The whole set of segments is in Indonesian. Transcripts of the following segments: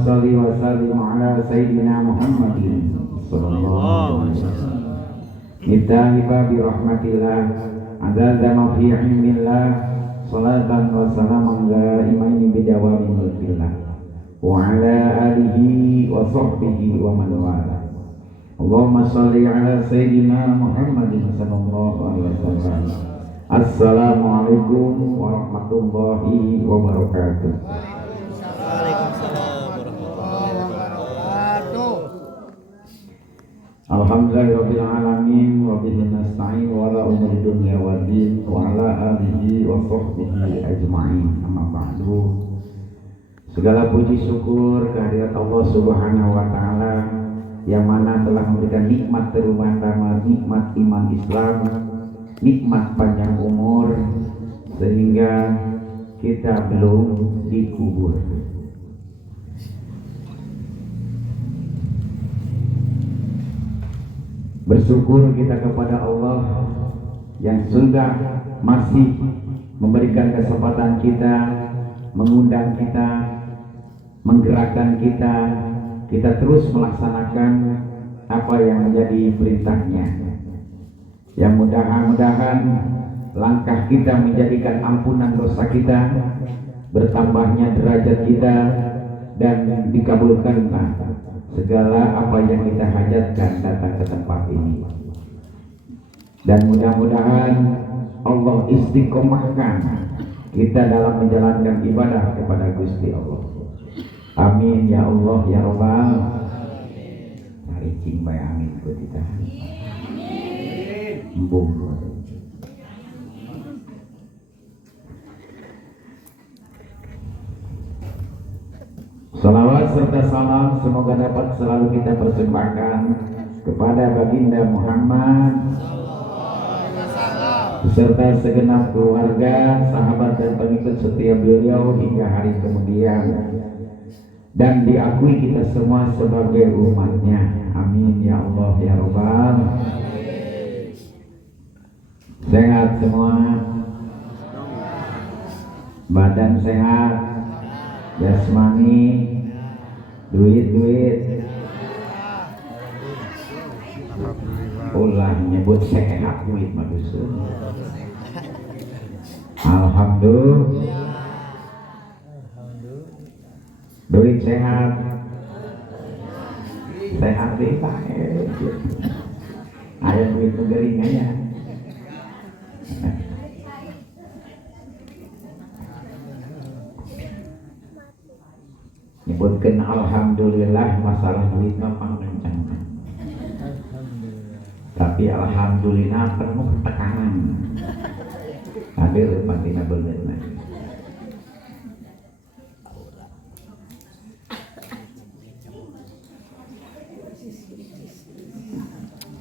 sholli wa sallim ala sayyidina Muhammadin sallallahu alaihi wasallam. Miftahi babi rahmatillah, azazana fi ilmillah, salatan wa salaman daimaini bidawami mulkillah, wa ala alihi wa sahbihi wa man wala. Allahumma sholli ala sayyidina Muhammadin sallallahu alaihi wasallam. Assalamualaikum warahmatullahi wabarakatuh. Alhamdulillahirabbil alamin wa bihi nasta'in wa ala umuri dunya waddin wa ala alihi wa sahbihi ajma'in. Amma ba'du. Segala puji syukur kehadirat Allah Subhanahu wa taala yang mana telah memberikan nikmat terutama nikmat iman Islam, nikmat panjang umur sehingga kita belum dikubur. Bersyukur kita kepada Allah yang sudah masih memberikan kesempatan kita, mengundang kita, menggerakkan kita terus melaksanakan apa yang menjadi perintahnya. Yang mudah-mudahan langkah kita menjadikan ampunan dosa kita, bertambahnya derajat kita, dan dikabulkanlah segala apa yang kita hajatkan datang ke tempat ini. Dan mudah-mudahan Allah istiqomahkan kita dalam menjalankan ibadah kepada Gusti Allah. Amin ya Allah ya Rabbal. Mari cing bae amin ku kita. Embung. Salawat serta salam semoga dapat selalu kita persembahkan kepada baginda Muhammad beserta segenap keluarga, sahabat dan pengikut setia beliau hingga hari kemudian, dan diakui kita semua sebagai umatnya. Amin ya Allah ya Rabbal. Sehat semua, badan sehat, jasmani, duit ulah nyebut sehat duit madusun. Alhamdulillah, duit sehat deh pak. Ayah duit menggering aja. Nyebutkan alhamdulillah masalah duit mah pangencang. Tapi alhamdulillah penuh tekanan. Hadir patina beuleuhna.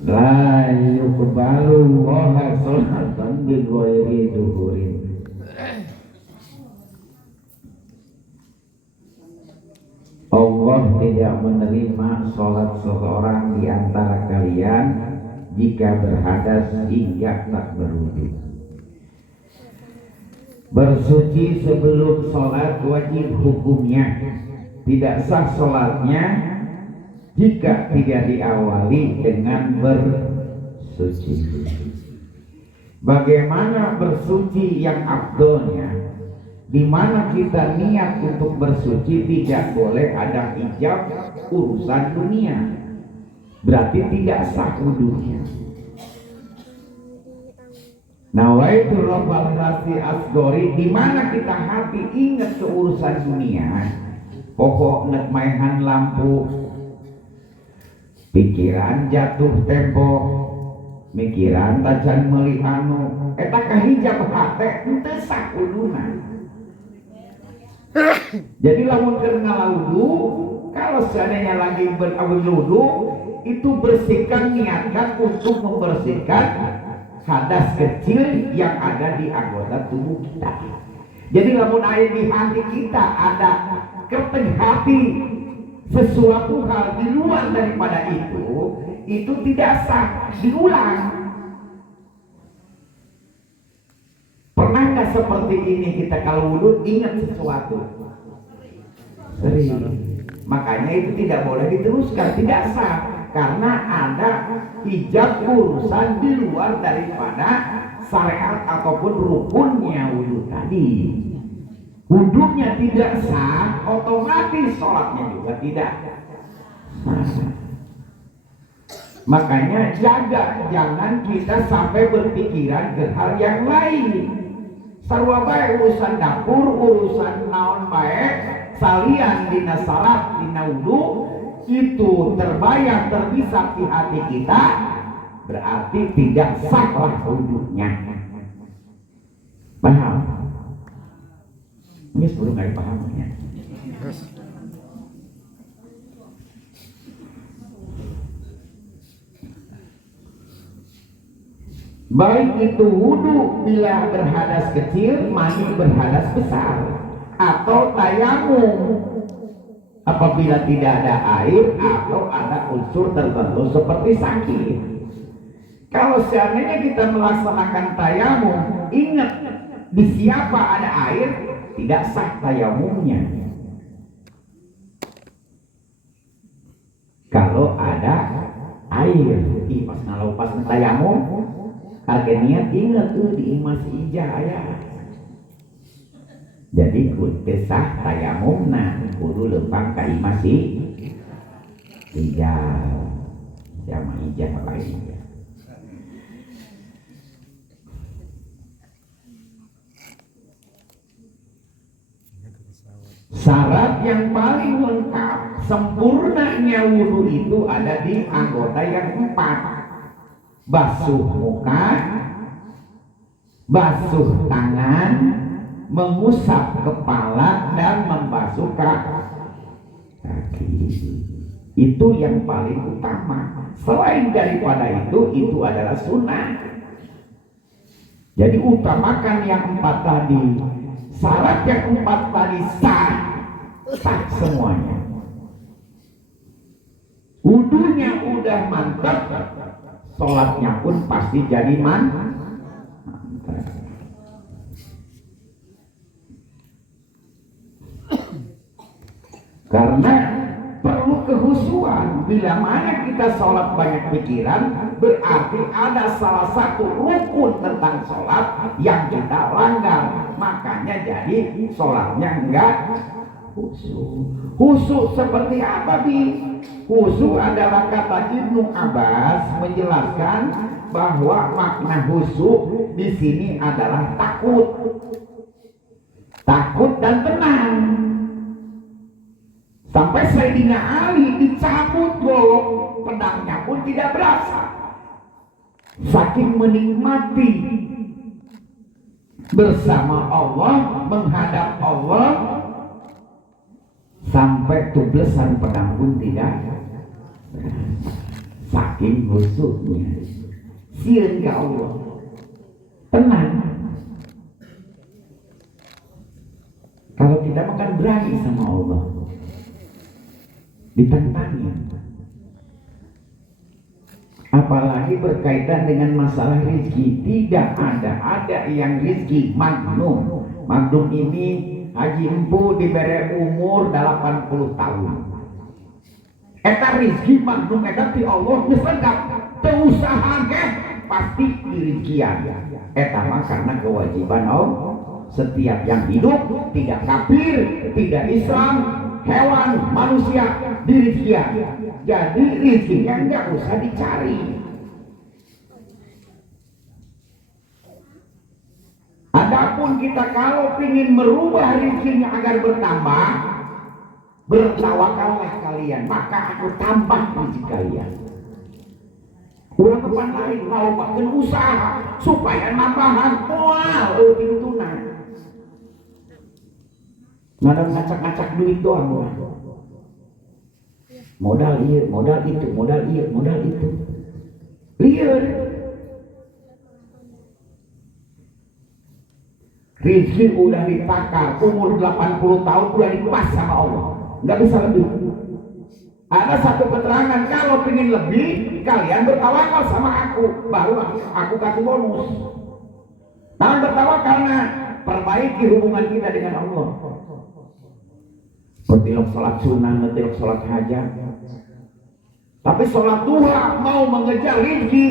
La yuqbalu wa salatan bi ghairi duhurin. Allah tidak menerima sholat seseorang di antara kalian jika berhadas hingga tak berwudu. Bersuci sebelum sholat wajib hukumnya. Tidak sah sholatnya jika tidak diawali dengan bersuci. Bagaimana bersuci yang afdolnya? Di mana kita niat untuk bersuci tidak boleh ada hijab urusan dunia, berarti tidak sah wudunya. Nawaitu rabbal rasi asgori, di mana kita hati ingat ke urusan dunia, pokok nek maehan lampu, pikiran jatuh tempo, mikiran tajan meuli anu, eta kahijab hate teu sah wuduna. Jadi lamun keur ngalawudu, kalau seandainya lagi berwudu, itu bersihkan, niatkan untuk membersihkan hadas kecil yang ada di anggota tubuh kita. Jadi lamun aya di hati kita ada keteng hati sesuatu hal di luar daripada itu tidak sah, diulang. Pernahkah seperti ini kita kalau wudhu ingat sesuatu? Sering. Makanya itu tidak boleh diteruskan, tidak sah, karena ada hijab urusan di luar daripada syariat ataupun rukunnya wudhu tadi. Wudhunya tidak sah, otomatis sholatnya juga tidak sah. Makanya jaga, jangan kita sampai berpikiran ke hal yang lain. Sarua bae urusan dapur, urusan naon bae, salian dina salat, dina wudu, itu terbayang terbisa di hati kita, berarti tidak sahlah wudunya. Paham? Ini sebelum nggak pahamnya. Baik itu wudu bila berhadas kecil, mani berhadas besar, atau tayamum apabila tidak ada air atau ada unsur tertentu seperti sakit. Kalau seandainya kita melaksanakan tayamum, ingat di siapa ada air, tidak sah tayamumnya. Kalau ada air, pas kalau pas tayamum, harganya ingat tuh di imas ijaya. Jadi kudu sah tayamumna, kudu lempang ka imas ijaya. Jama ijaya lain. Syarat yang paling lengkap sempurnanya wudu itu ada di anggota yang 4: basuh muka, basuh tangan, mengusap kepala, dan membasuh kaki. Itu yang paling utama. Selain daripada itu adalah sunnah. Jadi utamakan yang 4 tadi. Syarat yang 4 tadi sah semuanya. Wudunya udah mantap, sholatnya pun pasti jadi mantap. Karena perlu kehusuan. Bila mana kita sholat banyak pikiran, berarti ada salah satu rukun tentang sholat yang kita langgar. Makanya jadi sholatnya enggak khusyuk. Khusyuk seperti apa, Bi? Khusyuk adalah kata Ibnu Abbas menjelaskan bahwa makna khusyuk di sini adalah takut dan tenang. Sampai Sayyidina Ali dicabut golok pedangnya pun tidak berasa, saking menikmati bersama Allah, menghadap Allah, sampai tublesan pedang pun tidak berasa, saking khusyuknya. Sieun ka Allah, tenang. Kalau kita makan berani sama Allah, ditantangin. Apalagi berkaitan dengan masalah rezeki, tidak ada yang rezeki magnum. Magnum ini Haji Empu diberi umur 80 tahun. Eta rezeki magnum eta ti Allah geus lengkap. Teu usaha ge pasti dirijian. Eta mah karena kewajiban Allah. Setiap yang hidup, tidak kafir, tidak Islam, hewan, manusia, dirijian. Jadi rezekinya nggak usah dicari. Adapun kita kalau ingin merubah rezekinya agar bertambah, bertawakallah kalian, maka aku tambah rezeki kalian. Kurang depan lain, mau bahkan usaha supaya nambahan. Wow, itu nah. Ngadang ngacak-ngacak duit doang. Modal iya, modal itu, modal iya, modal itu. Liar. Rizki udah ditakar, umur 80 tahun udah dipas sama Allah. Nggak bisa lebih. Ada satu keterangan, kalau pengen lebih, kalian bertawakal sama aku, baru aku kasih bonus. Nah, bertawakal karena perbaiki hubungan kita dengan Allah. Petilok sholat sunnah, petilok sholat hajat. Tapi sholat duha mau mengejar rizki,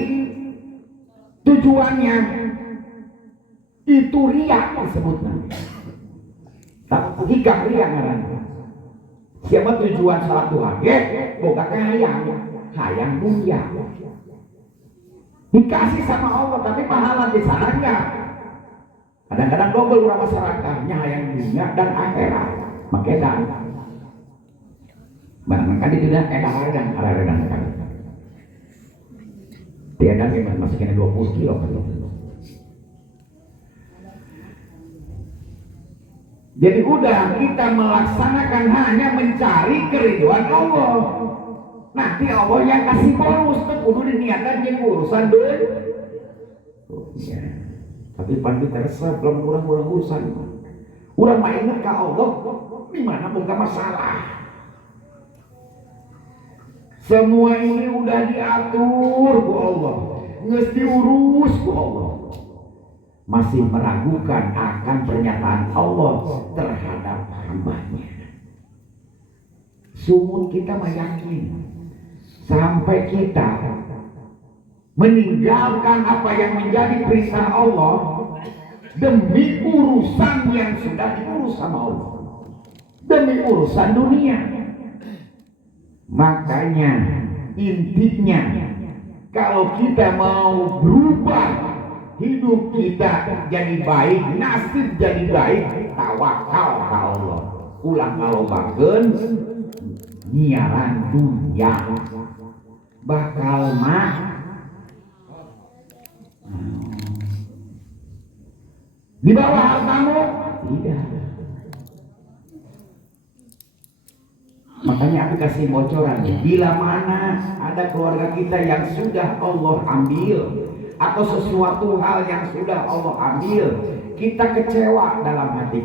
tujuannya itu riak disebutnya. Tak hikam riak ngaranna. Siapa tujuan sholat duha? Boga hayang dunia. Dikasih sama Allah tapi pahala di sananya. Kadang-kadang double orang masyarakatnya hayang dunia dan akhirat. Makedan. Bahkan itu dah edan kan. Tiada yang masukin 20 kilo kan. Jadi udah kita melaksanakan hanya mencari keridhaan Allah. Nanti Allah yang kasih bonus tuh kudu diniatkan yang urusan duit. Ya. Tapi pandai terasa belum kurang urusan. Urang mah ingat ka Allah di mana boga masalah. Semua ini udah diatur ku Allah, geus diurus ku Allah. Masih meragukan akan pernyataan Allah terhadap hambanya. Sumut kita mah yakin sampai kita meninggalkan apa yang menjadi perintah Allah demi urusan yang sudah diurus sama Allah, demi urusan dunia. Makanya intinya kalau kita mau berubah hidup kita jadi baik, nasib jadi baik, tawakal ke Allah. Ulang kalau bagen nyiaran dunia bakal mah di bawah hartamu tidak. Makanya aku kasih bocoran, bila mana ada keluarga kita yang sudah Allah ambil atau sesuatu hal yang sudah Allah ambil, kita kecewa dalam hati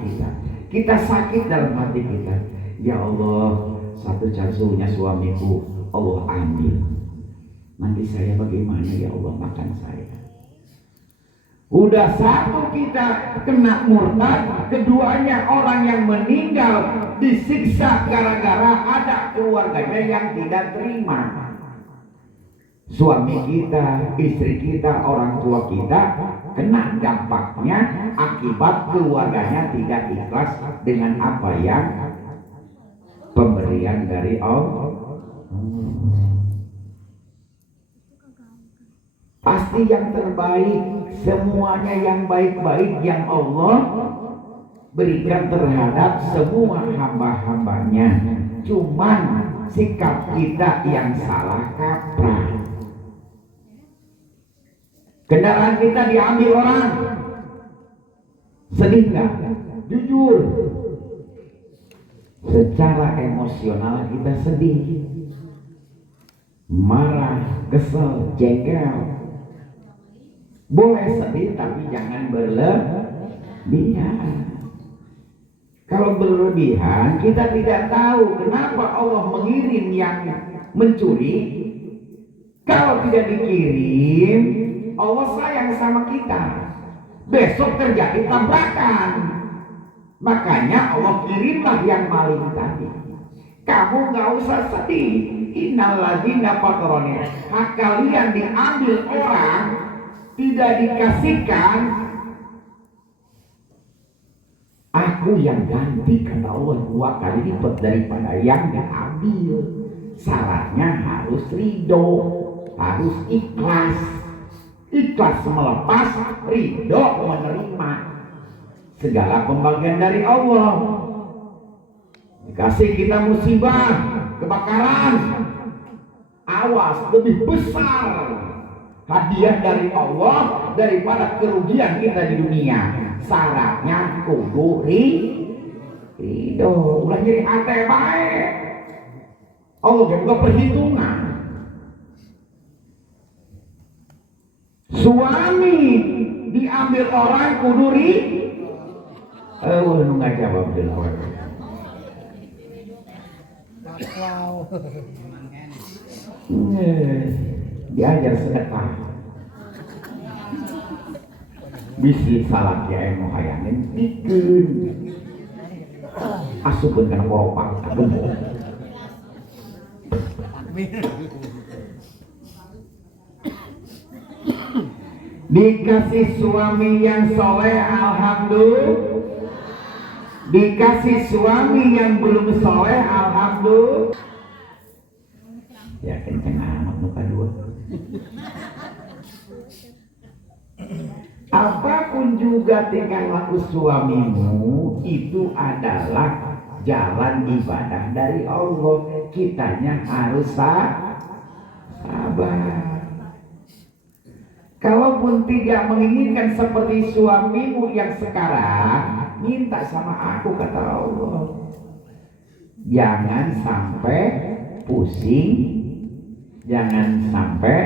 kita sakit dalam hati kita. Ya Allah, satu casunya suamiku Allah ambil, nanti saya bagaimana ya Allah makan saya. Udah satu kita kena murtad, keduanya orang yang meninggal disiksa gara-gara ada keluarganya yang tidak terima. Suami kita, istri kita, orang tua kita kena dampaknya akibat keluarganya tidak ikhlas dengan apa yang pemberian dari Allah. Pasti yang terbaik, semuanya yang baik-baik yang Allah berikan terhadap semua hamba-hambanya. Cuman sikap kita yang salah kaprah. Kendaraan kita diambil orang, sedih nggak? Jujur, secara emosional kita sedih, marah, kesel, jengkel. Boleh sedih tapi jangan berlebihan. Kalau berlebihan kita tidak tahu kenapa Allah mengirim yang mencuri. Kalau tidak dikirim, Allah sayang sama kita. Besok terjadi tabrakan. Makanya Allah kirimlah yang maling tadi. Kamu gak usah sedih. Innalladzina fataroni, hak kalian diambil orang, tidak dikasihkan, aku yang ganti, kata Allah, 2 kali lipat daripada yang diambil. Syaratnya harus ridho, harus ikhlas. Ikhlas melepas, ridho menerima segala pembagian dari Allah. Dikasih kita musibah, kebakaran, awas, lebih besar hadiah dari Allah daripada kerugian kita di dunia. Syaratnya kudu ridho. Ulah jadi hati baik. Allah juga perhitungan. Suami diambil orang kudu ridho. Nu ngajawab deul orang. Wow. Diajar sedekah. Bisi salah kiai mau hayangin dikeun. asupkeun kana koropak gembok. Dikasih suami yang soleh, alhamdulillah. Dikasih suami yang belum soleh, alhamdulillah. Ya kenceng amat muka dua. Apapun juga tingkah laku suamimu itu adalah jalan ibadah dari Allah. Kitanya harus sabar. Kalaupun tidak menginginkan seperti suamimu yang sekarang, minta sama aku, kata Allah. Jangan sampai pusing, jangan sampai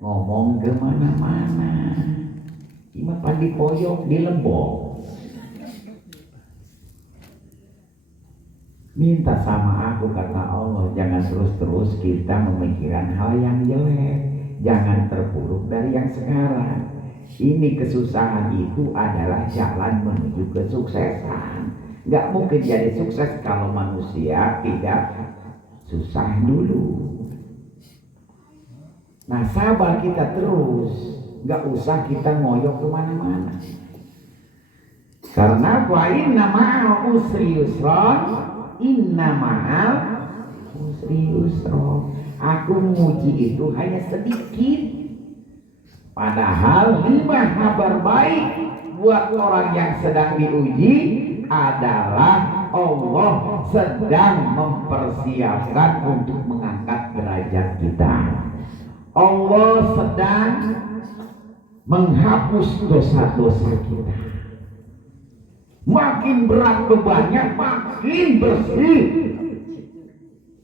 ngomong kemana-mana. Ima pandi poyok di lembok. Minta sama aku, kata Allah. Jangan terus-terus kita memikirkan hal yang jelek. Jangan terpuruk dari yang sekarang. Ini kesusahan itu adalah jalan menuju kesuksesan. Gak mungkin jadi sukses kalau manusia tidak susah dulu. Nah, sabar kita terus. Gak usah kita ngoyok kemana-mana. Karena wa inna ma'al usri yusron, inna ma'al usri yusron. Aku menguji itu hanya sedikit. Padahal 5 kabar baik buat orang yang sedang diuji adalah Allah sedang mempersiapkan untuk mengangkat derajat kita. Allah sedang menghapus dosa-dosa kita. Makin berat bebannya, makin bersih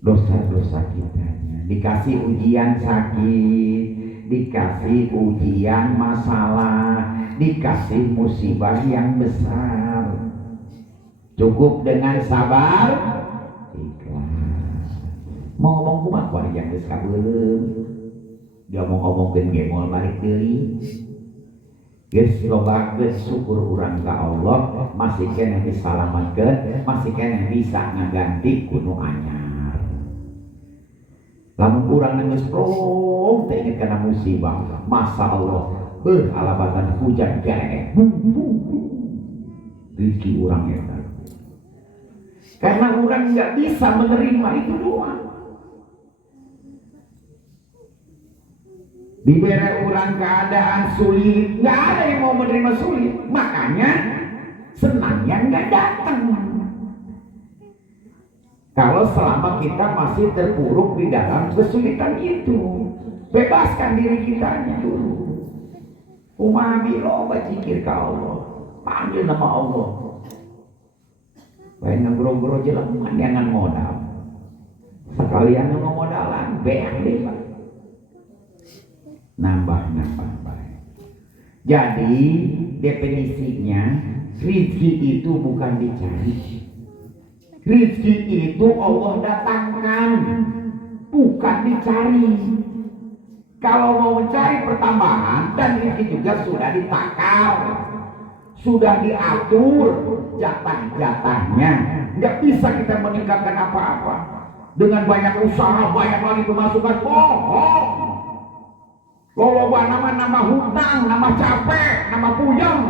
dosa-dosa kita. Dikasih ujian sakit, dikasih ujian masalah, dikasih musibah yang besar. Cukup dengan sabar, ikhlas. Mau ngomong kumaha yang geus kabeuleuh. Dia mau ngomongkeun ge moal balik deui. Geus lobakeun syukur urang ka Allah, masih keneh disalamatkeun, masih keneh bisa ngaganti kudu anyar. Lamun urang geus plong teh inget kana musibah, masa Allah alabatan hujan gereh. Rezeki urang eta. Karena urang enggak bisa menerima itu doang. Diberi urang keadaan sulit, enggak ada yang mau menerima sulit. Makanya senangnya enggak datang. Kalau selama kita masih terpuruk di dalam kesulitan itu, bebaskan diri kitanya dulu. Umami loba zikir ka Allah, panggil nama Allah. Baik nagro-gro jelema jangan modal. Sekalian modalan beak deh, Pak. Nambah-nambah baik. Jadi definisinya rezeki itu bukan dicari. Rezeki itu Allah datangkan, bukan dicari. Kalau mau mencari pertambahan, dan rezeki juga sudah ditakar, sudah diatur jatah-jatahnya. Nggak bisa kita meningkatkan apa-apa dengan banyak usaha, banyak lagi pemasukan. Bohong. Kalau nama hutang, nama capek, nama puyeng.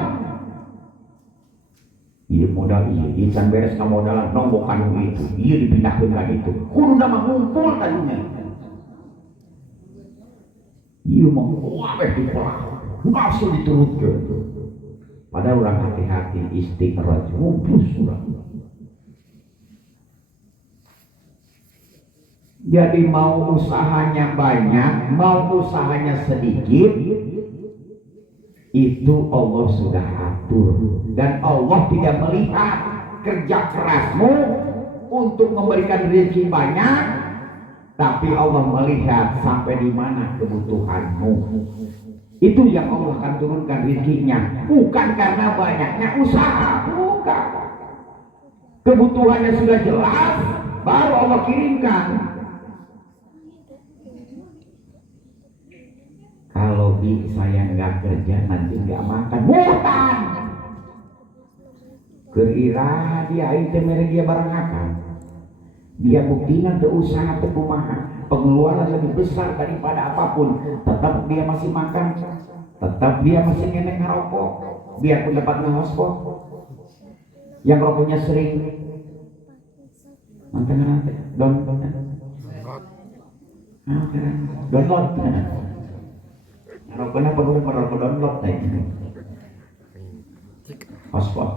Iya modal iya can beres ka modalan nombokan itu, iya dipindahkeun ka itu. Kudu nama ngumpul tadinya. Iya mah wabeh dipola. Langsung diturutkeun. Padahal urang hati-hati istiqraj ngumpul urang. Jadi mau usahanya banyak, mau usahanya sedikit, itu Allah sudah atur. Dan Allah tidak melihat kerja kerasmu untuk memberikan rezeki banyak, tapi Allah melihat sampai di mana kebutuhanmu. Itu yang Allah akan turunkan rezekinya, bukan karena banyaknya usaha, bukan. Kebutuhannya sudah jelas, baru Allah kirimkan. Kalau saya nggak kerja nanti nggak makan, bukan. Gerira dia itu mereka dia barang akan. Dia buktinya untuk usaha kumaha, pengeluaran lebih besar daripada apapun, tetap dia masih makan, tetap dia masih ngenek ngerokok, biarpun dapat ngehospot. Yang rokoknya sering mantan download, rokoknya perlu download hotspot.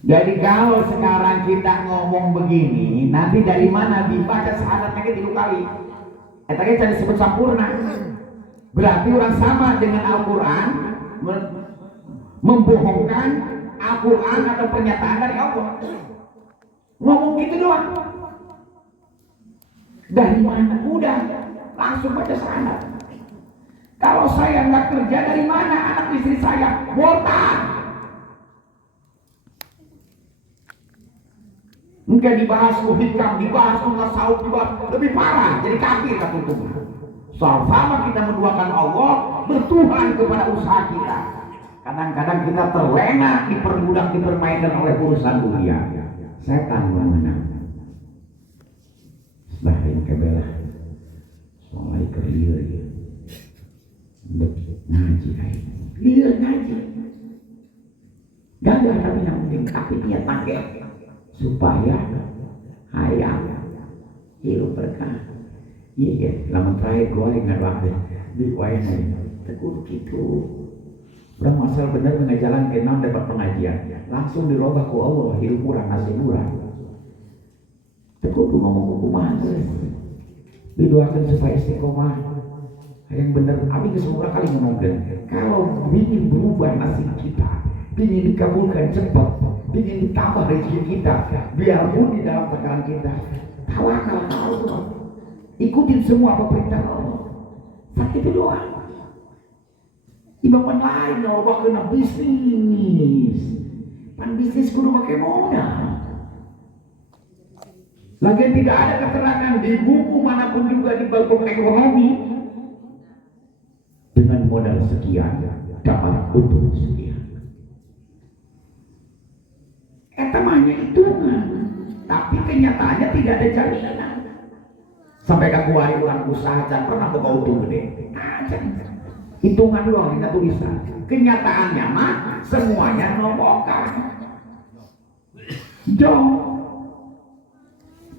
Jadi kalau sekarang kita ngomong begini, nanti dari mana dibaca syahadatnya 3 kali? Etanya jadi disebut sempurna. Berarti orang sama dengan Al-Quran membohongkan Al-Quran atau pernyataan dari Allah. Ngomong gitu doang. Dari mana? Udah langsung baca syahadat. Kalau saya nggak kerja, dari mana anak istri saya? Murtad. Enggak dibahas hikam, dibahas tasawuf, dibahas lebih parah, jadi kafir kata itu. Sama kita menduakan Allah, bertuhan kepada usaha kita. Kadang-kadang kita terlena, diperbudak, dipermainkan oleh urusan dunia. Setan yang menang. Sebahain kebelah, mulai kerliur ya. Ngaji aja, liur ngaji. Gak ada tapi yang penting tapi niat pakai. Supaya hayang hidup berkah. Iya, lama terakhir gue ingat waktu di wayang tegur gitu. Udah masalah bener mengejalan kenal dapat pengajian, langsung dirubah ku Allah hidup kurang nasi murah. Tegur tuh ngomong kumaha didoakan supaya istiqomah. Yang bener, abi kesemua kali ngomongin kalau ingin berubah nasib kita, ingin dikabulkan cepat, ingin ditambah rezeki kita, biarpun di dalam tekanan kita, tawakal Allah, ikutin semua apa perintah Allah. Sakit itu doang. Ibaman lain Allah kena bisnis, pan bisnis kudu pakai modal. Lagian tidak ada keterangan di buku manapun juga di buku ekonomi dengan modal sekian dapat untung sekian. Etamanya hitungan, tapi kenyataannya tidak ada jaminan. Sampai ke kuari orang usaha dan pernah buka untung gede. Hitungan doang, tidak tulisan. Kenyataannya mah semuanya nombokan. Jauh.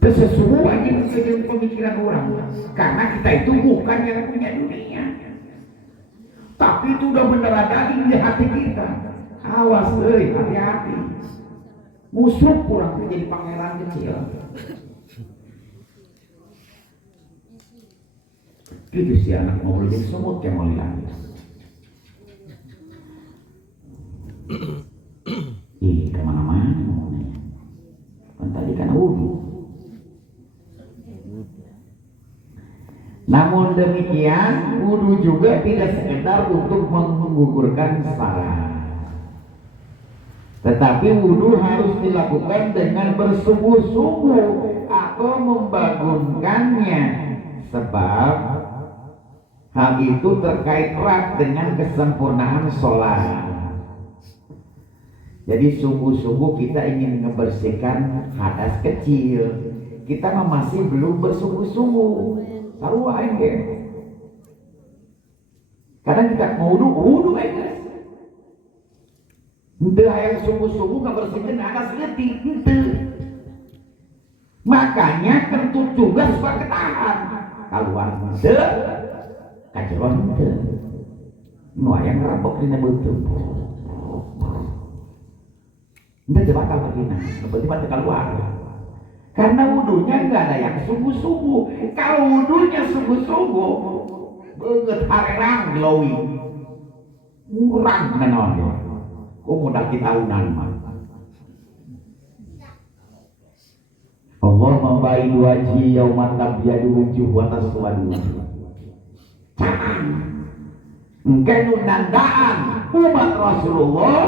Sesuai dengan pemikiran orang. Karena kita itu bukan yang punya dunia. Tapi itu udah beneran daging di hati kita. Awas, hati-hati. Musuh kurang menjadi pangeran kecil. Gitu sih anak ngobrol jadi semut yang mau lihat. Ih, kemana-mana ngomongnya. Kan tadi kan wudhu. Namun demikian, wudhu juga tidak sekedar untuk menggugurkan salah. Tetapi wudhu harus dilakukan dengan bersungguh-sungguh atau membangunkannya, sebab hal itu terkait erat dengan kesempurnaan sholat. Jadi sungguh-sungguh kita ingin membersihkan hadas kecil, kita masih belum bersungguh-sungguh. Tahu aja. Kadang kita mau wudhu aja. Ente yang sungguh-sungguh ngebersihin hadas letih, ente. Makanya kentut juga suka ketahan. Keluar ente, kaceron ente. Nuh yang ngerampok dina betul. Ente coba tak begini, tiba-tiba keluar. Karena wudhunya nggak ada yang sungguh-sungguh. Kalau wudhunya sungguh-sungguh, banget harerang glowing, murang menonnya. Kok mudah ditahunan mah. Allah membaik wajhi yaumat tabyadu wujuh wa taswadu. Jangan engkau nandaan umat Rasulullah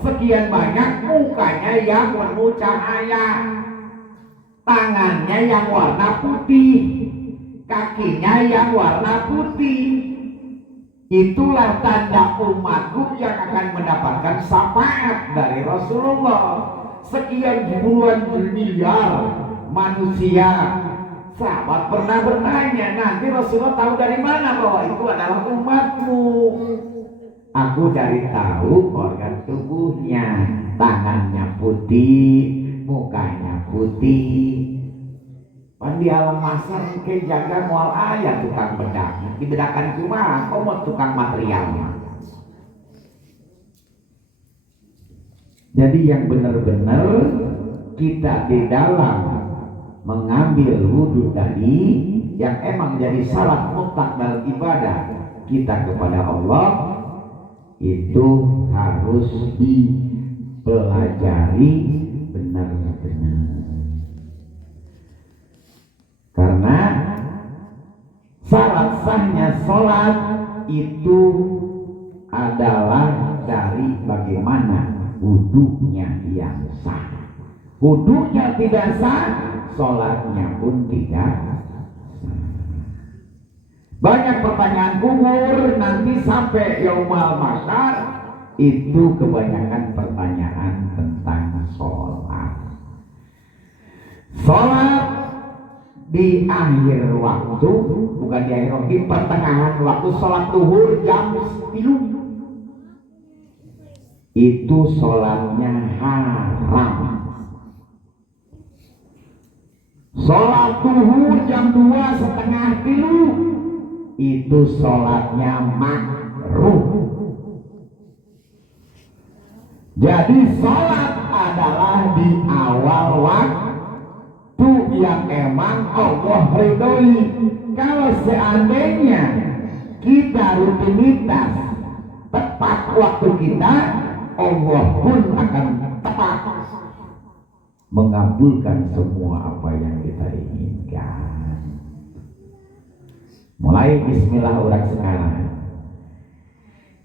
sekian banyak mukanya yang penuh cahaya, tangannya yang warna putih, kakinya yang warna putih. Itulah tanda umatku yang akan mendapatkan syafaat dari Rasulullah. Sekian puluhan miliar manusia. Sahabat pernah bertanya, nanti Rasulullah tahu dari mana bahwa itu adalah umatmu? Aku dari tahu organ tubuhnya, tangannya putih, mukanya putih. Pan di alam masar ke jaga mual ayah tukang bedak, dibedakan cuma komo tukang materialnya. Jadi yang benar-benar kita di dalam mengambil wudhu tadi yang emang jadi syarat mutlak dalam ibadah kita kepada Allah, itu harus dipelajari benar-benar. Karena syarat sahnya sholat itu adalah dari bagaimana wudhunya yang sah. Wudhunya tidak sah, sholatnya pun tidak sah. Banyak pertanyaan kubur nanti sampai yaumal mahsyar, itu kebanyakan pertanyaan tentang sholat. Sholat di akhir waktu, bukan di akhir waktu, di pertengahan waktu, sholat zuhur jam 10 itu sholatnya haram. Sholat zuhur jam 2:30 itu sholatnya makruh. Jadi sholat adalah di awal waktu yang emang Allah ridhoi. Kalau seandainya kita rutinitas tepat waktu kita, Allah pun akan tepat mengabulkan semua apa yang kita inginkan. Mulai bismillah orang sekarang.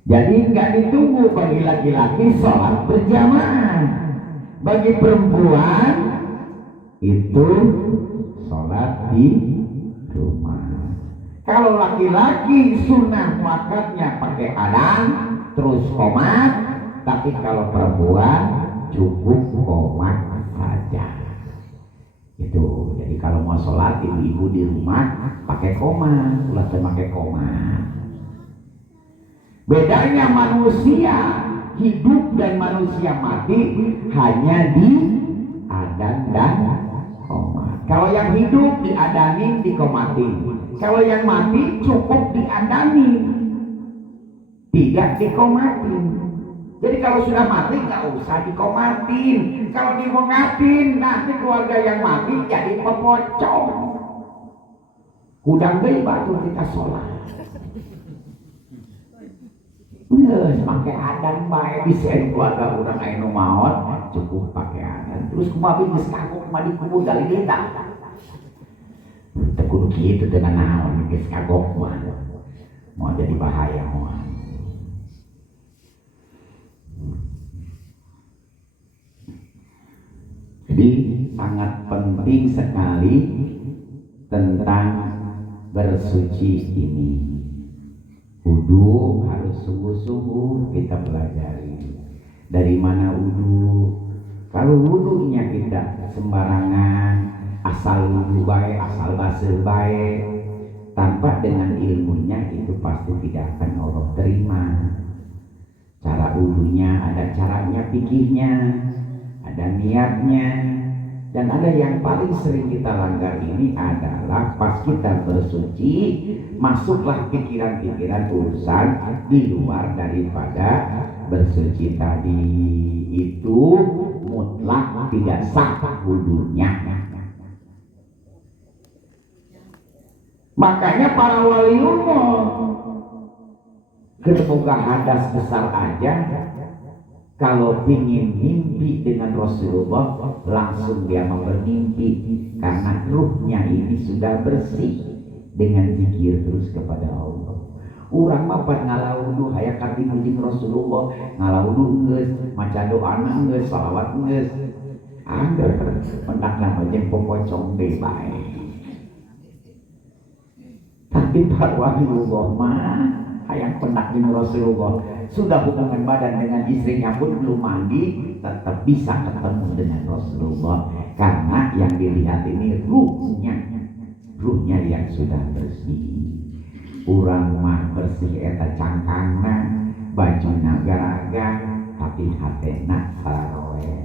Jadi nggak ditunggu bagi laki-laki sholat berjamaah. Bagi perempuan itu sholat di rumah. Kalau laki-laki sunnah muakkadnya pakai adhan terus qomat, tapi kalau perempuan cukup qomat saja. Itu. Jadi kalau mau sholat ibu-ibu di rumah pakai qomat, ulah pakai qomat. Bedanya manusia hidup dan manusia mati hanya di adhan dan qomat. Kalau yang hidup diadani, dikomatin. Kalau yang mati cukup diadani, tidak dikomatin. Jadi kalau sudah mati nggak usah dikomatin. Kalau dikomatin nanti keluarga yang mati jadi pepocong. Kudang deui batu kita sholat. Pakai adan bae bisa keluarga urang aya nu maot cukup pakai adan. Terus kumaha geus kagok mah di kubur gali kita. Teu kudu kitu teu naon geus kagok mah. Mau jadi bahaya mah. Jadi sangat penting sekali tentang bersuci ini. Wudu harus sungguh-sungguh kita pelajari. Dari mana wudu? Kalau wudunya kita sembarangan, asal wudu baik, asal basuh baik, tanpa dengan ilmunya itu pasti tidak akan Allah terima. Cara wudunya ada caranya, fikihnya, ada niatnya, dan ada yang paling sering kita langgar ini adalah pas kita bersuci masuklah pikiran-pikiran urusan di luar daripada bersuci tadi. Itu mutlak tidak sah wudunya. Makanya para waliullah ketika hadas besar aja, kalau ingin mimpi dengan Rasulullah langsung dia mau bermimpi, karena ruhnya ini sudah bersih dengan zikir terus kepada Allah. Urang mah pan ngalawudu hayang karting jeung Rasulullah, ngalawudu geus, maca doana geus, shalawat geus. Angger pendak nama jeung pokocong deui bae. Tapi para waliullah mah Hayang pendak di Rasulullah sudah hubungan badan dengan istrinya pun belum mandi, tetap bisa ketemu dengan Rasulullah karena yang dilihat ini ruhnya yang sudah bersih. Urang mah bersih eta cangkangna, bajuna garaga, tapi hatena sararoe.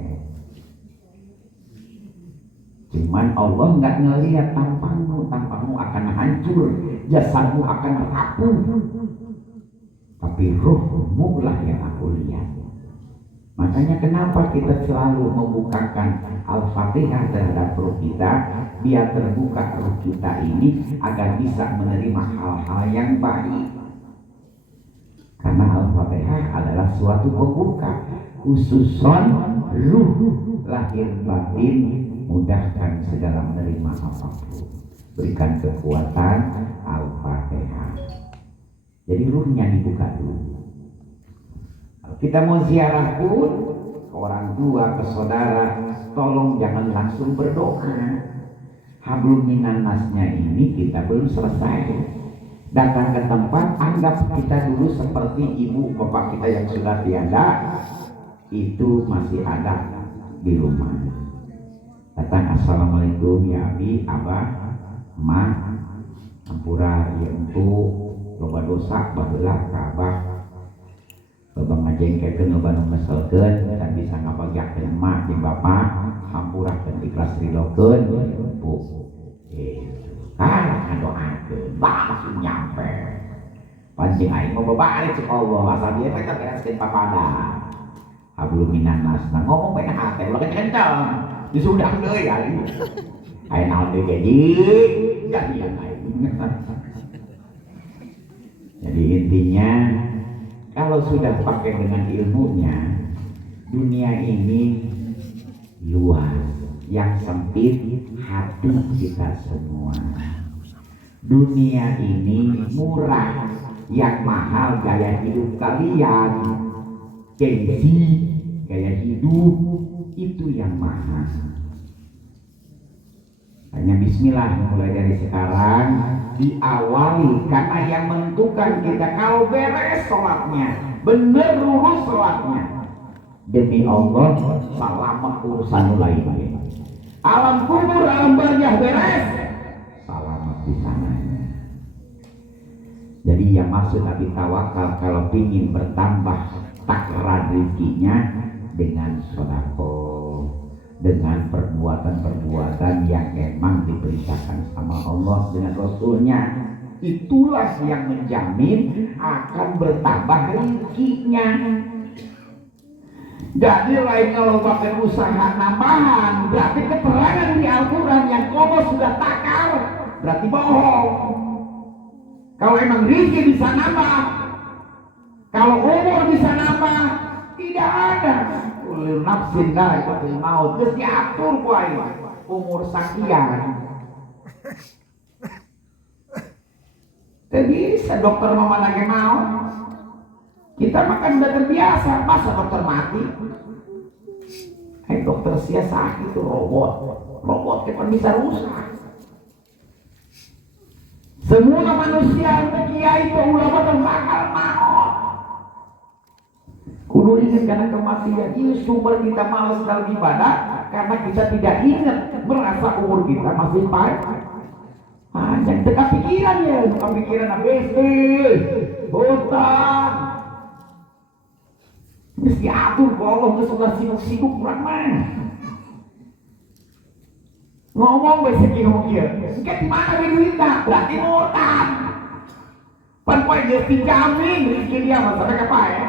Cuman Allah nggak ngelihat tampangmu akan hancur, jasadmu akan rapuh, tapi ruhmu lah yang aku lihat. Makanya kenapa kita selalu membukakan Al-Fatihah terhadap ruh kita, biar terbuka ruh kita ini agar bisa menerima hal-hal yang baik. Karena Al-Fatihah adalah suatu pembuka, khususon ruh lahir batin, mudahkan segala menerima apapun. Berikan kekuatan Al-Fatihah. Jadi ruhnya dibuka dulu. Kalau kita mau ziarah pun ke orang tua, ke saudara, tolong jangan langsung berdoa. Hablum minan nasnya ini kita belum selesai. Datang ke tempat, anggap kita dulu seperti ibu bapak kita yang sudah tiada, itu masih ada di rumah. Datang, assalamualaikum ya abi, abah, ma, ampura, ya untuk loba dosa, baheula ka abah. Loba ngajengkeun loba nu ngeselkeun, dan bisa ngabagiakeun emak jeung bapak, hampurakeun ikhlas ridokeun, empuk. Kalah ngadoakeun, langsung nyampe. Pancing aing mau babalik cek Allah, asal dia kita bereskeun papada. Hablum minan nas, ngomong bae hate, ulah kenceng. Disudang deui aing. Aing naon deui jadi yang aing. Jadi intinya kalau sudah pakai dengan ilmunya, dunia ini luas, yang sempit hati kita semua. Dunia ini murah, yang mahal gaya hidup kalian, gengsi, gaya hidup itu yang mahal. Hanya bismillah mulai dari sekarang diawali, karena yang menentukan kita kalau beres sholatnya, bener lurus sholatnya, demi Allah selamat urusan lain. Alam kubur, alam barzah beres, selamat di sananya. Jadi yang maksud Nabi tawakal kalau ingin bertambah takaran rezekinya dengan sedekah, dengan perbuatan-perbuatan yang memang diperintahkan sama Allah dengan Rasulnya, itulah yang menjamin akan bertambah rezekinya. Jadi lain kalau pakai usaha nambahan, berarti keterangan di Al-Quran yang Allah sudah takar, berarti bohong. Kalau emang rezeki bisa nambah, kalau umur bisa nambah, tidak ada. Ulil nafsin dha'iqatul maut, terus diatur kuai umur sekian. Jadi dokter mama lagi mau, kita makan udah terbiasa, masa dokter mati? Dokter sia sakit itu robot kan bisa rusak. Semua manusia kiai itu ulama bakal mau. Kudu ingat karena kematian ini sumber kita malas dalam ibadah, karena kita tidak ingat merasa umur kita masih panjang. Jangan teka pikiran ya, teka pikiran ABC, hutang. Mesti atur kalau Allah sudah sibuk-sibuk kurang mana. Ngomong besok ngomong dia, di mana duitnya? Berarti hutang. Pan-pan dia dijamin rezeki dia masalah apa ya?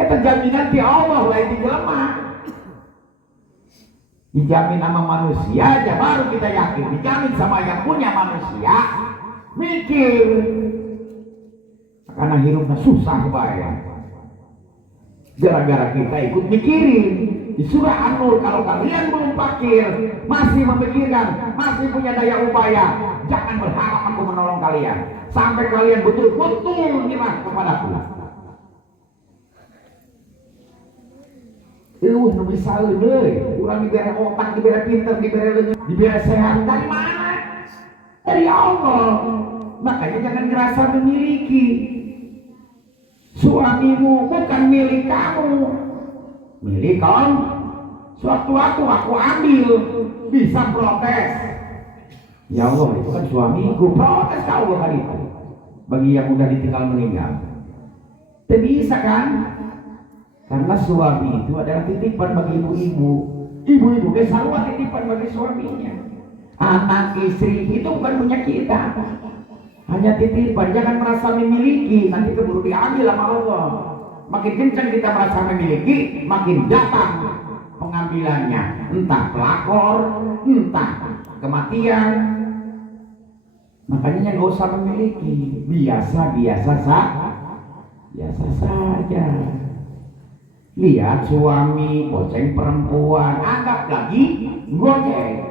Itu jaminan di Allah lain di jelema. Dijamin sama manusia aja baru kita yakin. Dijamin sama yang punya manusia, mikir. Karena hidupnya susah bayar. Gara-gara kita ikut mikirin. Di surah An-Nur, kalau kalian belum fakir, masih memikirkan, masih punya daya upaya, jangan berharap aku menolong kalian sampai kalian betul-betul nyerah kepadaku. Nu bisa euy, urang dibere otak, dibere pinter, dibere leungeun, dibere sehat dari mana? Dari Allah. Makanya jangan ngerasa memiliki. Suamimu bukan milik kamu, milik kamu. Suatu-waktu aku ambil, bisa protes. Ya Allah, itu kan suamiku, protes kau kan itu. Bagi yang udah ditinggal meninggal, tidak bisa kan? Karena suami itu adalah titipan bagi ibu-ibu. Ibu-ibu selalu titipan bagi suaminya. Anak istri itu bukan punya kita, hanya titipan. Jangan merasa memiliki, nanti keburu diambil sama Allah. Makin kencang kita merasa memiliki, makin datang pengambilannya. Entah pelakor, entah kematian. Makanya nggak usah memiliki, biasa saja. Lihat suami goceng perempuan, anggap lagi goceng.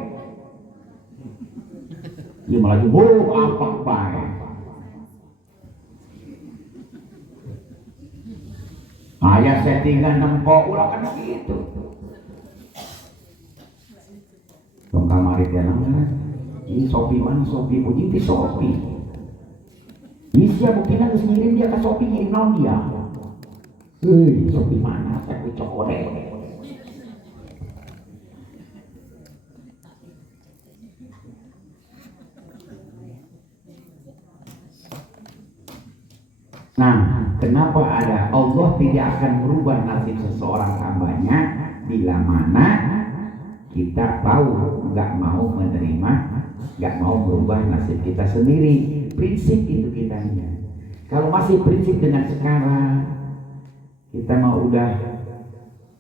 Dia malah apa baik. Ayah settingan nempok ulah kan begitu. Dong kamar dia namanya. Ini Sopi mana Sopi puji ti Sopi. Ini siapa buktinya ngirim dia ke Sopi ngirim non dia. Sopi mana saya kucok. Nah, kenapa ada Allah tidak akan merubah nasib seseorang hambanya bila mana kita tahu nggak mau menerima, nggak mau merubah nasib kita sendiri. Prinsip itu kitanya. Kalau masih prinsip dengan sekarang, kita mau udah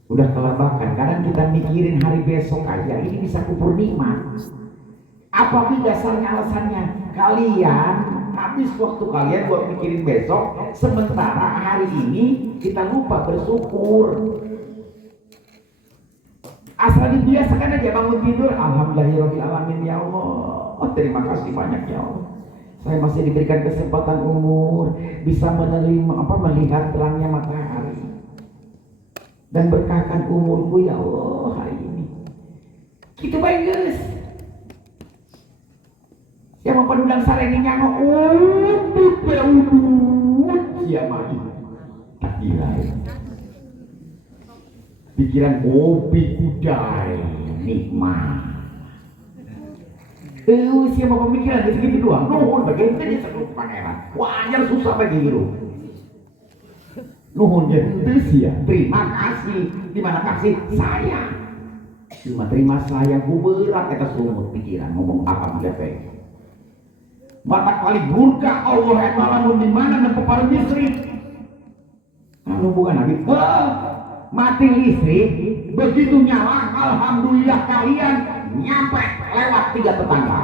kelabakan. Kadang kita mikirin hari besok aja, ini bisa kupur nikmat. Apa dasarnya alasannya? Kalian habis waktu kalian buat mikirin besok, sementara hari ini kita lupa bersyukur. Asal dibiasakan aja bangun tidur, alhamdulillahirobbilalamin ya Allah. Oh, terima kasih banyak ya Allah. Saya masih diberikan kesempatan umur, bisa melihat terangnya matahari. Dan berkahkan umurku ya Allah hari ini. Gitu baik guys. Siapa penundang sarengnya nyangok, siapa itu? Tak kira. Pikiran kopi kudai nikmat. Siapa pemikiran di segitu doang? Nuhun bagian tadi sebelum pangeran. Wajar susah bagi hidup. Nuhun dia ya. Terima kasih. Di mana kasih? Saya. Terima saya. Gue berat kita sumut pikiran ngomong apa dia pengen. Mata kali murka Allah etalah di mana nempeparu listrik. Kalau bukan lagi mati listrik begitu nyala, alhamdulillah kalian nyampe lewat 3 tetangga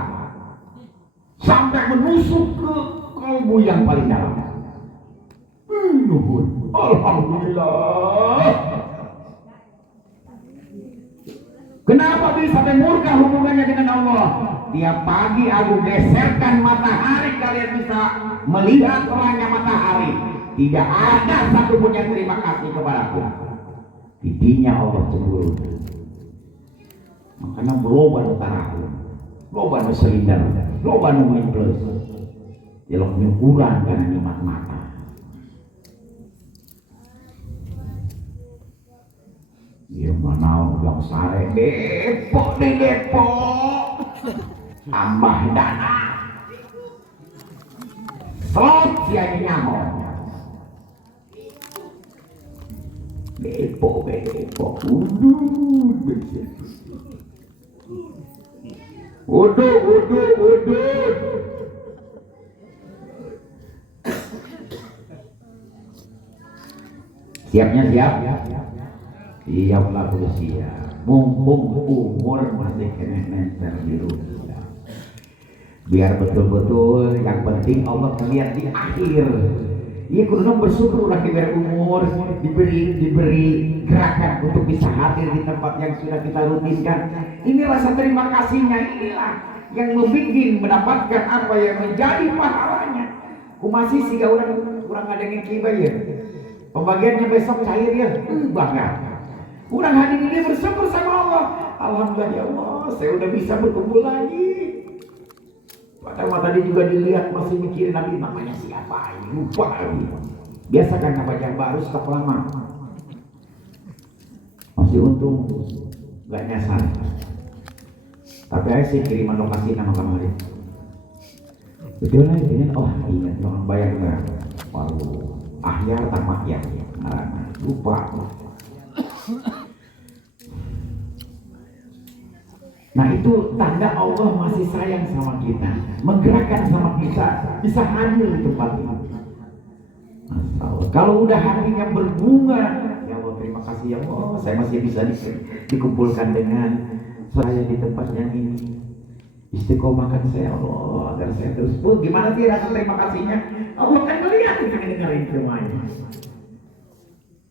sampai menusuk ke kalbu yang paling dalam. Nuhun, alhamdulillah. Kenapa bisa murka hubungannya dengan Allah? Tiap pagi aku geserkan matahari, kalian bisa melihat terangnya matahari. Tidak ada satupun yang terima kasih kepadaku. Intinya Allah cemburu. Makanya berubah antara aku, berubah selindar, berubah numin plus. Jelok nyukuran karena nikmat mata. Ya mana ulang sare Depok di Depok. Tambah dana. Slot sianya nyamon. Depok. Udah. Siapnya siap? Siaplah siap. Mumpung umur masih kena nempel di rumah. Biar betul-betul yang penting Allah melihat di akhir. Iya kudu bersyukur udah diberi umur, diberi gerakan untuk bisa hadir di tempat yang sudah kita rutinkan. Ini rasa terima kasihnya, inilah yang membuat mendapatkan apa yang menjadi pahalanya. Masih sih gak kurang ada yang kiba ya. Pembagiannya besok cair ya, bangga. Kurang hadir ini bersyukur sama Allah. Alhamdulillah ya Allah, saya udah bisa berkumpul lagi. Padahal tadi juga dilihat masih mikirin Nabi namanya siapa ini, lupa lagi. Biasa kan nama yang baru stok lama. Masih untung gak nyasar. Tapi saya sih kiriman lokasi nama kemarin. Betul lah ini, oh ingat jangan bayang nggak? Waduh, ahyar tamak ya, lupa. Nah itu tanda Allah masih sayang sama kita, menggerakkan sama kita, bisa hadir di tempat ini. Kalau udah hatinya berbunga, ya Allah terima kasih ya Allah, saya masih bisa dikumpulkan dengan saya di tempat yang ini. Istiqomahkan saya Allah agar saya terus. Gimana sih rasa terima kasihnya? Allah kan melihat kita dengerin semuanya.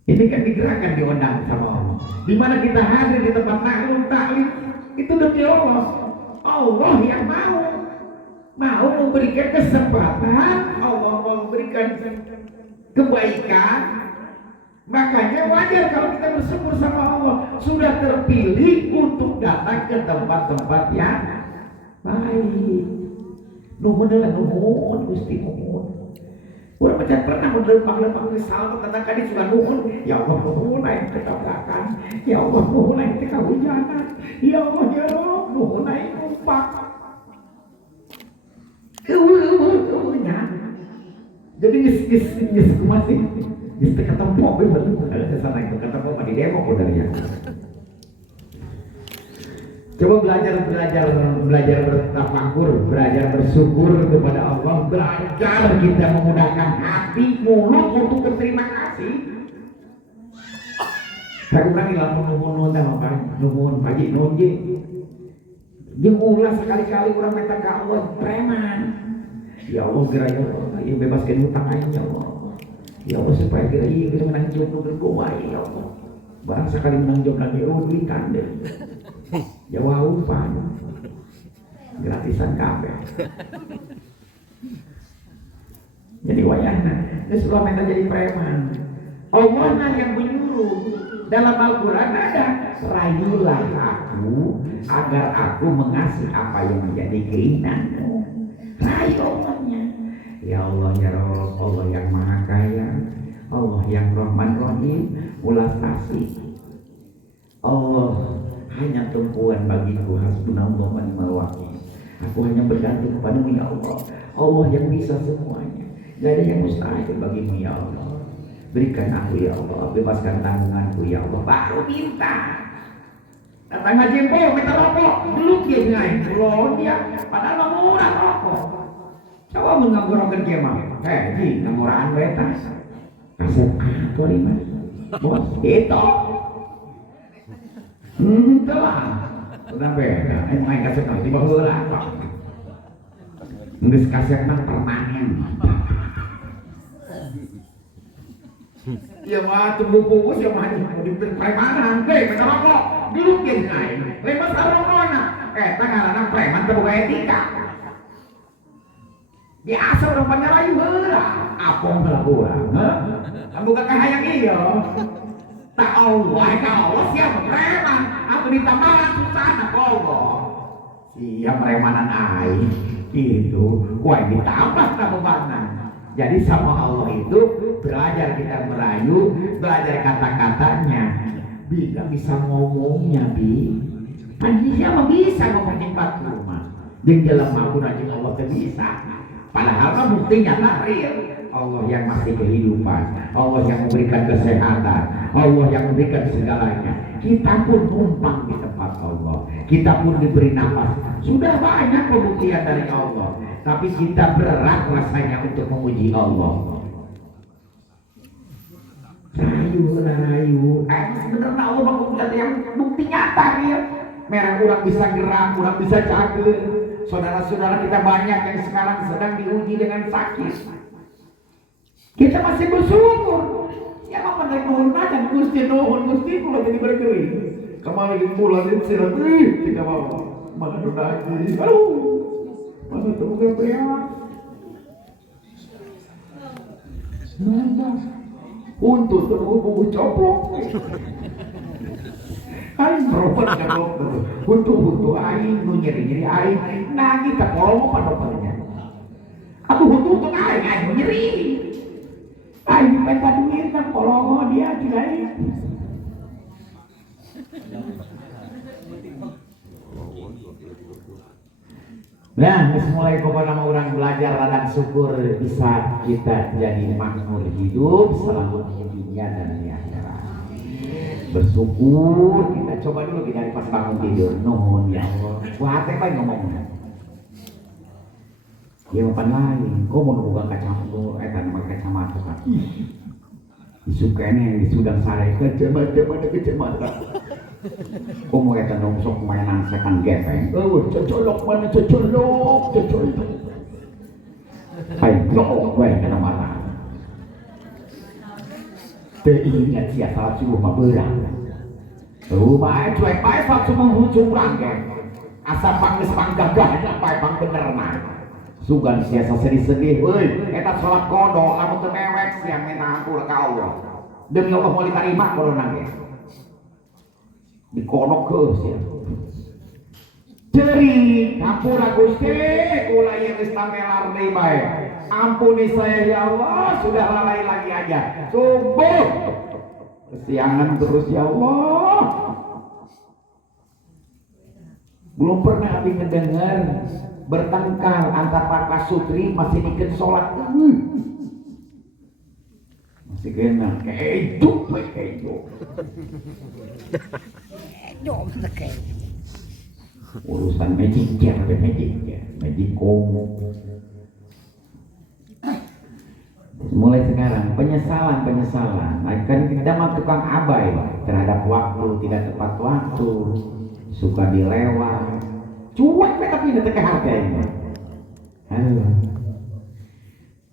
Ini kan digerakkan diundang sama Allah. Dimana kita hadir di tempat taklim, itu demi Allah. Allah yang mau memberikan kesempatan, Allah mau memberikan kebaikan. Makanya wajar kalau kita bersyukur sama Allah, sudah terpilih untuk datang ke tempat-tempat yang baik. Nuhun Gusti nuhun. Urang macam pernah menlepang-lepang misal tentang kali sudah nuhun, ya Allah nuhun aing teu tabrakan, ya Allah nuhun aing teu kahujanan, ya Allah ya Rabb nuhun aing numpak. Eueuh-eueuhnya. Jadi geus kumaha sih? Geus teu katempo we betul. Ada sana itu katempo mah di demo dari ya. Coba belajar bertafakur, belajar bersyukur kepada Allah, belajar kita menggunakan hati, mulut untuk berterima kasih. Saya ulangi lah nuhun nuhun pagi nuhun jeung ulah sekali-kali urang minta ka Allah preman. Ya Allah kira ya Allah, ieu bebaskeun hutang aing ya Allah. Ya Allah supaya kira ieu kita menang job nu wae ya Allah. Barang sekali menang job lagi duit kan deh. Jawa upah gratisan kabeh. Jadi wayahna geus ulah minta jadi preman. Allah yang menyuruh dalam Al-Quran ada, rayulah aku agar aku mengasih apa yang menjadi keinginanmu. Rayu Allahnya. Ya Allah ya Rabb, Allah yang maha kaya, Allah yang Rahman Rahim, ulas asih. Allah hanya tumpuan bagiku, hasbunallah wa ni'mal wakil. Aku hanya bergantung kepadamu ya Allah. Allah yang bisa semuanya. Gak ada yang mustahil bagimu ya Allah. Berikan aku ya Allah, bebaskan tanggunganku ya Allah. Baru minta. Datang ngaji minta rokok, belum dia ngain. Belum dia, padahal mau murah rokok. Coba mengganggu dia mah. Ji, ngamuraan betas. Kasih aku lima. Bos, itu. Telah. Sudah beda. Main kasih nanti baheula. Geus kasihna permanen. Ya mah tunggu pupus ya mah di premanan. Minta rokok, dulu dia ngain. Lepas rokokna. Ngaranna preman teu boga etika. Biasa orang panyarayu heula. Apong heula urang. Buka kahayang ieu. Tak Allah siapa preman. Aku ditambahan susah anak Allah. Siap premanan aing. Itu kuai ditambah tak bebanan. Jadi sama Allah itu belajar kita merayu, belajar kata-katanya. Bila bisa ngomongnya bi. Manusia mah bisa ngomong cepat rumah. Jeung jelema pun aja Allah teu bisa. Padahal kan buktinya real. Allah yang masih kehidupan, Allah yang memberikan kesehatan, Allah yang memberikan segalanya. Kita pun numpang di tempat Allah, kita pun diberi nafas. Sudah banyak pembuktian dari Allah, tapi kita berat rasanya untuk memuji Allah. Rayu. Sebenarnya Allah mengucapkan yang bukti nyata ya. Merah orang bisa gerak, orang bisa jaga. Saudara-saudara kita banyak yang sekarang sedang diuji dengan sakit. Kita masih bersyukur. Ya apa dari nuhun aja Gusti kula jadi bergeri. Kemarin di bulan ini sirah tidak apa. Mana lagi. Aduh. Mana tuh bukan beak. Nambah. Untuk terus buku coplok. Hai, berobat kan dokter. Hutu aing nu nyeri aing nagi ka kolong apa dokternya. Aduh hutu aing nu nyeri. Aing minta duit ka kolong dia tidak. Nah, mulai kepada orang belajar radang syukur bisa kita jadi makmur hidup selama di dunia dan di akhirat. Bersyukur kita coba dulu kita pas bangun tidur nuhun ya Allah. Wah, teh bae ngomongna. Ya apa lain, kok mau buka kacamata eta mah kacamata. Disukene di sudang sare kecemata. Kok mau eta nongsok mainan sekan gepeng. Cocolok mana cocolok. Hai, yo, wae kana mata. Teu ingat sia salat subuh mah beurang. Bae cuek bae sak semua hujurang ge. Asa panggeus panggagah bae pang bener mah. Sugan sia sedih-sedih euy, eta salat qodho lamun teu mewek sia minta ampun ka Allah. Demi Allah mau diterima corona ge. Dikonok ke sia. Jadi ampura Gusti, kula yang istamelar deui bae. Ampuni saya ya Allah, sudah lalai lagi aja. Subuh. Kesiangan terus ya Allah. Belum pernah abi ngedengar bertengkar antara Pak Kasutri masih bikin sholat. Masih kena kehidup. Urusan magic komo. Mulai sekarang penyesalan akan kita mah tukang abai terhadap waktu, tidak tepat waktu, suka dilewat, cuek tapi tidak harganya.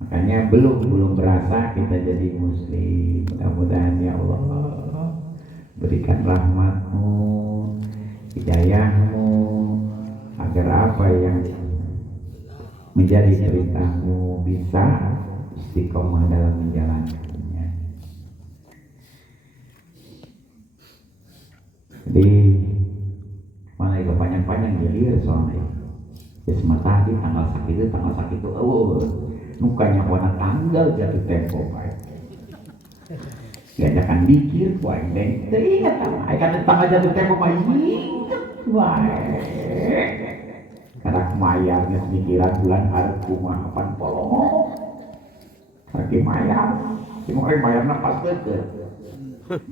Makanya belum berasa kita jadi muslim. Mudah-mudahan ya Allah berikan rahmat-Mu, hidayah-Mu, agar apa yang menjadi perintah-Mu bisa istiqomah dalam menjalankannya. Jadi mana itu panjang-panjang jadi soalnya. Ya semata di tanggal sakit itu, nukanya wana tanggal jatuh tempo baik. Diajakan dikir, wah ini teringat lah. Akan tanggal jatuh tempo baik, wah. Karena mayarnya semikiran bulan hari kumah kapan polong. Lagi mayar, semua mayarnya pas deket.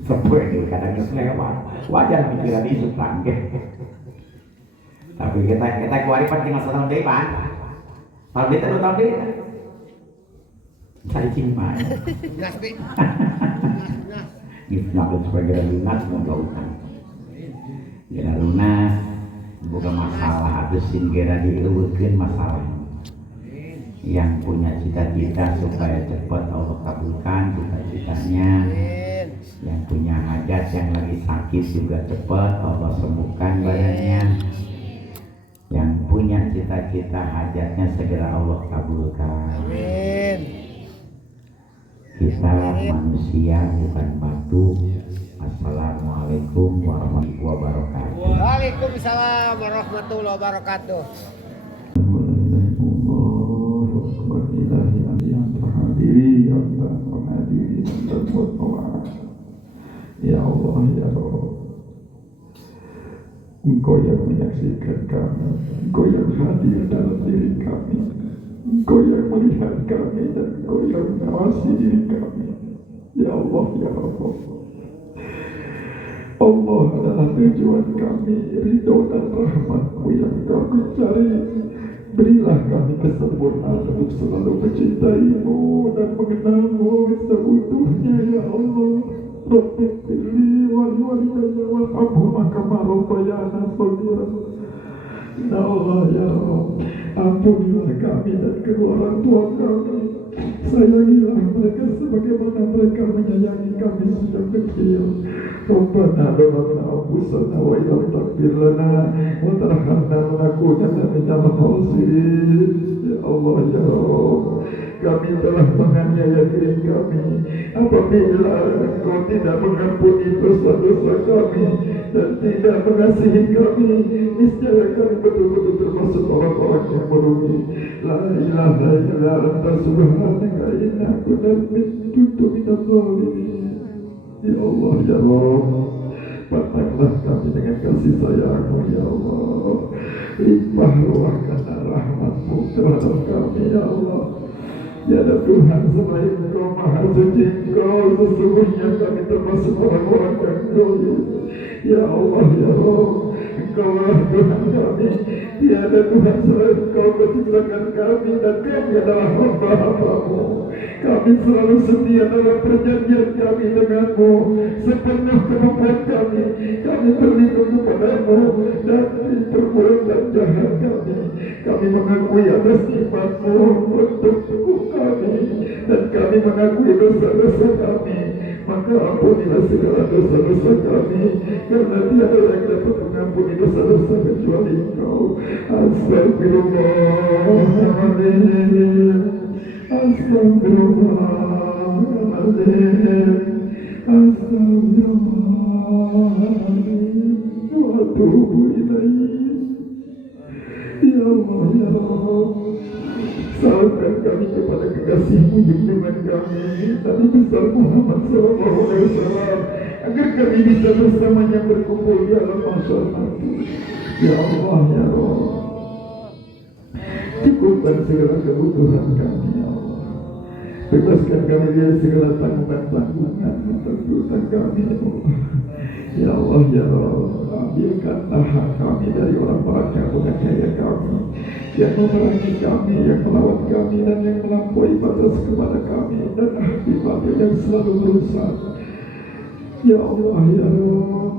Sampai ini kadangnya selewat, wajar pikiran isu tangke. Tapi kita keluaripan tinggal setahun depan. Tahun itu 2 tahun deh. Cari cimai. Ini nyakut sebagai lunas moga utang. Gara lunas, bukan masalah habisin gara diurutin masalah. Yang punya cita-cita supaya cepat Allah kabulkan cita-citanya. Yang punya hajat yang lagi sakit juga cepat Allah sembuhkan badannya. Yang punya cita-cita hajatnya segera Allah kabulkan. Amin. Kita manusia bukan batu. Assalamualaikum warahmatullahi wabarakatuh. Waalaikumsalam warahmatullahi wabarakatuh. Ya Allah ya Allah, Engkau yang menyaksikan kami, Engkau yang hadir dalam diri kami, Engkau yang melihat kami dan Engkau yang mengawasi diri kami. Ya Allah ya Allah, Allah adalah tujuan kami, ridho dan rahmat-Mu yang kami cari. Berilah kami kesempurnaan untuk selalu mencintai-Mu dan mengenal-Mu seutuhnya ya Allah. Rabbi firli wal-walidayya warhamhuma kama rabbayana shaghira. Ya Allah ya Rabb, Ampunilah kami dan kedua orang tua kami. Sayangilah mereka sebagaimana mereka menyayangi kami sejak kecil. Rabbana zalamna anfusana wa illam taghfir lana wa tarhamna lanakunanna minal khasirin. Ya Allah ya Rabb, kami telah menganiaya diri kami. Apabila Engkau tidak mengampuni dosa-dosa kami dan tidak mengasihi kami, niscaya kami betul-betul termasuk orang-orang yang merugi. La ilaha illa anta subhanaka inna kunna minadz zalimin. Ya Allah ya Rabb, patahlah kami dengan kasih sayang-Mu ya Allah. Limpah ruahkanlah rahmat-Mu terhadap kami ya Allah. Tiada Tuhan selain Engkau, Maha Suci Engkau. Sesungguhnya kami termasuk orang-orang yang dolim. Ya Allah ya Rabb, Engkaulah Tuhan kami. Tiada Tuhan selain Engkau menciptakan kami dan kami adalah hamba-hamba-Mu. Kami selalu setia dalam perjanjian kami dengan-Mu. Sepenuh kemampuan kami, kami berlindung kepada-Mu dari perbuatan jahat kami. Kami mengakui atas nikmat-Mu untuk kami dan kami mengakui dosa-dosa kami. Maka ampunilah segala dosa-dosa kami, karena tiada yang dapat mengampuni dosa-dosa kecuali Engkau. Astagfirullahaladzim, astagfirullahaladzim, astagfirullahaladzim, wa atubu ilaih. Ya Allah ya Rabb, salurkan kami kepada kekasih-Mu junjungan kami Nabi besar Muhammad SAW, agar kami bisa bersamanya berkumpul di alam mahsyar nanti. Ya Allah ya Rabb, cukupkan segala kebutuhan kami ya Allah. Bebaskan kami dari segala tanggungan-tanggungan atas hutang kami ya Allah. Ya Allah ya Rabb, ambilkanlah hak kami dari orang-orang yang menganiaya kami, yang memerangi kami, yang melawan kami, dan yang melampaui batas kepada kami, dan ahli-ahli yang selalu merusak. Ya Allah ya Rabb,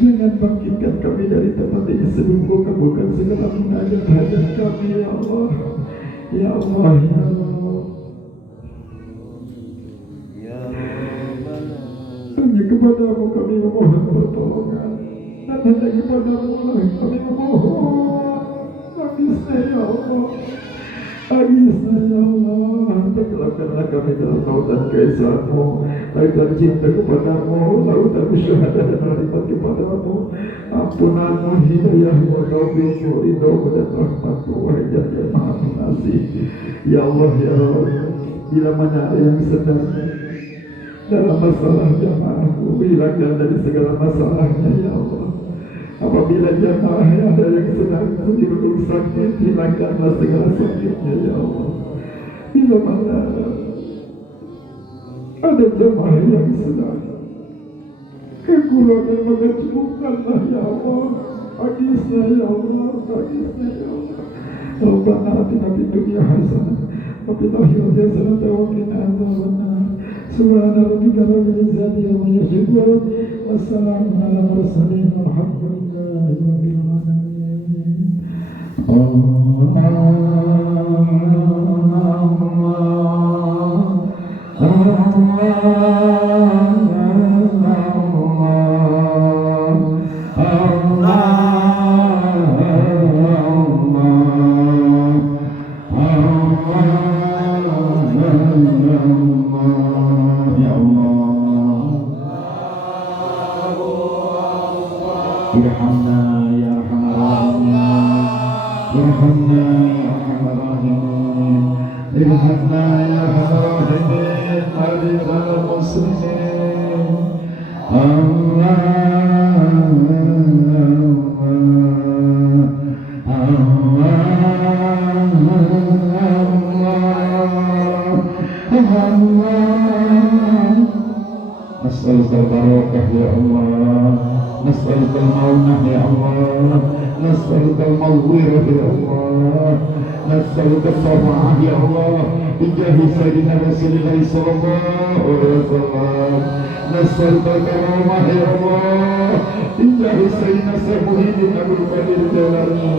jangan bangkitkan kami dari tempat ini sebelum Kau kabulkan segala munajat hajat kami ya Allah. Ya Allah ya Rabb, hanya kepada-Mu kami memohon pertolongan, dan hanya kepada-Mu lah kami memohon. Agisna ya Allah, agisna ya Allah. Perkenalkanlah kami dalam lautan keesaan-Mu, lautan cinta kepada-Mu, lautan syuhada dan harapan kepada-Mu. Ampunan-Mu, hidayah-Mu, taufiq-Mu, ridho-Mu dan rahmat-Mu, wahai Zat yang Maha Pengasih. Ya Allah ya Rabb, bila mana ada yang sedang dalam masalah jamaah-Mu, hilangkan dari segala masalahnya ya Allah. Apabila jamaah ada yang sedang betul-betul sakit, hilangkanlah segala sakitnya ya Allah. Bila mana ada jamaah yang sedang kekurangan, maka cukupkanlah ya Allah. Agisna ya Allah, agisna ya Allah. Rabbana atina fid dunya hasanah wa fil akhirati hasanah wa qina adzabannar. Subhana rabbika rabbil izzati amma yasifun, wassalamun ala mursalin, walhamdulillahi rabbil alamin. Irhamna ya arhamar rahimin, irhamna ya arhamar rahimin, irhamna ya arhamar rahimin, arhamar muslimin. Nas'alukal barakah ya Allah, nas'alukal maunah ya Allah, nas'alukal maghfirah ya Allah, nas'alukal shafa'ah ya Allah, bijahi sayyidina Rasulullah sallallahu alaihi wasallam, nas'alukal karamah ya Allah, bijahi sayyidina Muhyiddin Abdul Qadir Jalani.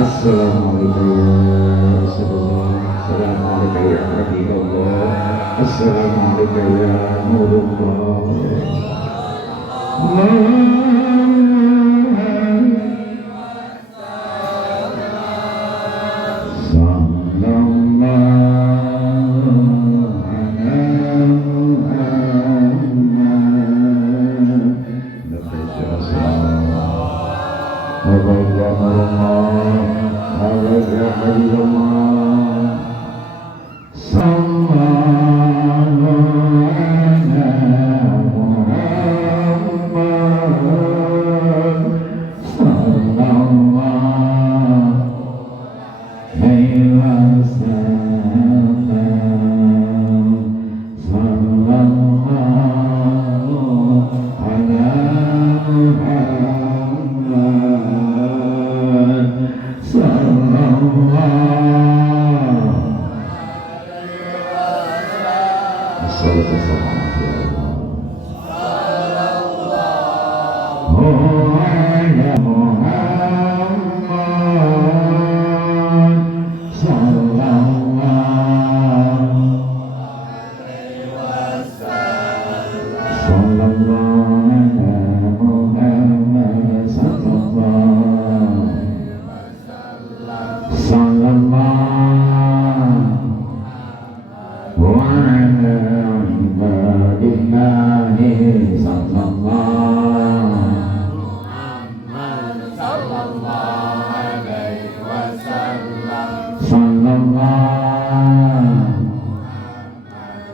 Assalamualaikum ya Rasulullah, Assalamualaikum ya Habibullah, Assalamualaikum ya Nurullah.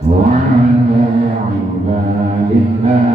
Wa ala ibadillah